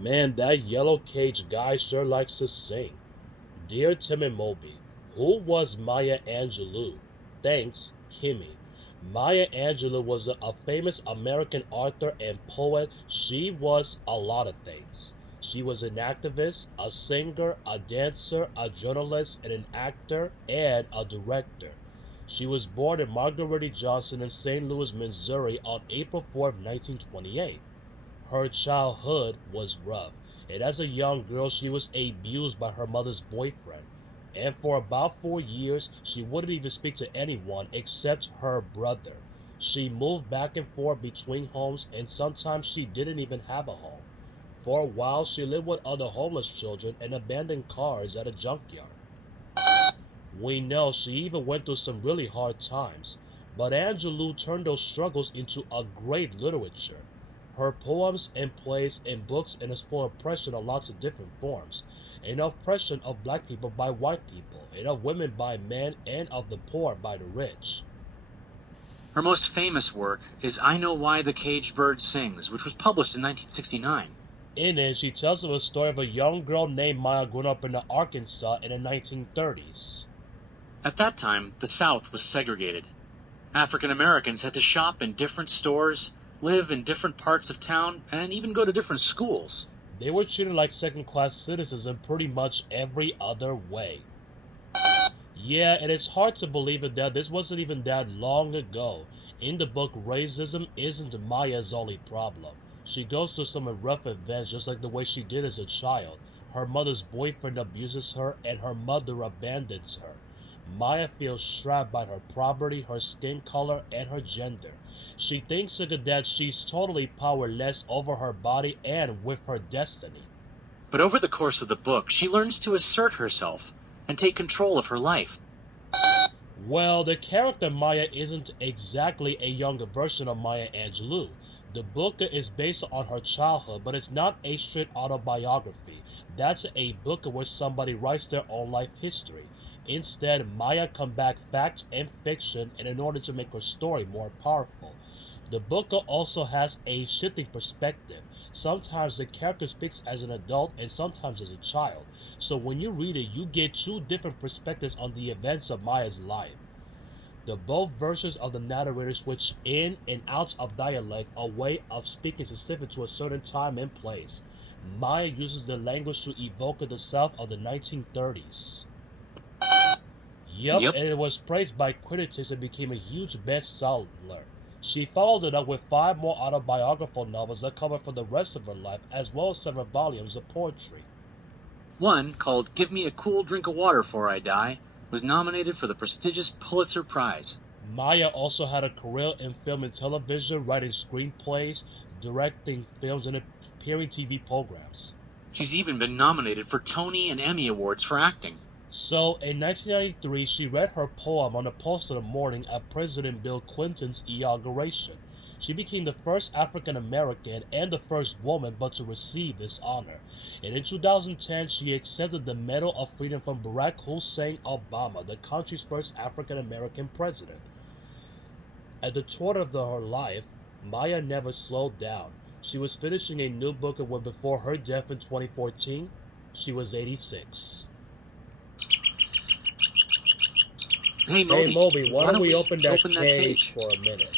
Man, that Yellow Cage guy sure likes to sing. Dear Tim and Moby, who was Maya Angelou? Thanks, Kimmy. Maya Angelou was a famous American author and poet. She was a lot of things. She was an activist, a singer, a dancer, a journalist, and an actor, and a director. She was born in Marguerite Johnson in St. Louis, Missouri on April 4th, 1928. Her childhood was rough, and as a young girl, she was abused by her mother's boyfriend. And for about 4 years, she wouldn't even speak to anyone except her brother. She moved back and forth between homes, and sometimes she didn't even have a home. For a while, she lived with other homeless children and abandoned cars at a junkyard. We know she even went through some really hard times, but Angelou turned those struggles into a great literature. Her poems and plays and books and explore oppression in lots of different forms, and oppression of black people by white people, and of women by men, and of the poor by the rich. Her most famous work is I Know Why the Caged Bird Sings, which was published in 1969. In it, she tells of a story of a young girl named Maya growing up in Arkansas in the 1930s. At that time, the South was segregated. African Americans had to shop in different stores, live in different parts of town, and even go to different schools. They were treated like second-class citizens in pretty much every other way. Yeah, and it's hard to believe it that this wasn't even that long ago. In the book, racism isn't Maya's only problem. She goes through some rough events just like the way she did as a child. Her mother's boyfriend abuses her and her mother abandons her. Maya feels trapped by her poverty, her skin color, and her gender. She thinks that she's totally powerless over her body and with her destiny. But over the course of the book, she learns to assert herself and take control of her life. Well, the character Maya isn't exactly a younger version of Maya Angelou. The book is based on her childhood, but it's not a straight autobiography. That's a book where somebody writes their own life history. Instead, Maya combines fact and fiction in order to make her story more powerful. The book also has a shifting perspective. Sometimes the character speaks as an adult and sometimes as a child. So when you read it, you get two different perspectives on the events of Maya's life. The both versions of the narrator switch in and out of dialect, a way of speaking specific to a certain time and place. Maya uses the language to evoke the South of the 1930s. Yup, Yep. and it was praised by critics and became a huge bestseller. She followed it up with 5 more autobiographical novels that cover for the rest of her life, as well as several volumes of poetry. One, called Give Me a Cool Drink of Water 'Fore I Die, was nominated for the prestigious Pulitzer Prize. Maya also had a career in film and television, writing screenplays, directing films, and appearing TV programs. She's even been nominated for Tony and Emmy Awards for acting. So, in 1993, she read her poem on the post of the morning at President Bill Clinton's inauguration. She became the first African American and the first woman but to receive this honor. And in 2010, she accepted the Medal of Freedom from Barack Hussein Obama, the country's first African American president. At the turn of her life, Maya never slowed down. She was finishing a new book when before her death in 2014, she was 86. Hey Hey Moby, Moby, why don't we open that that cage for a minute?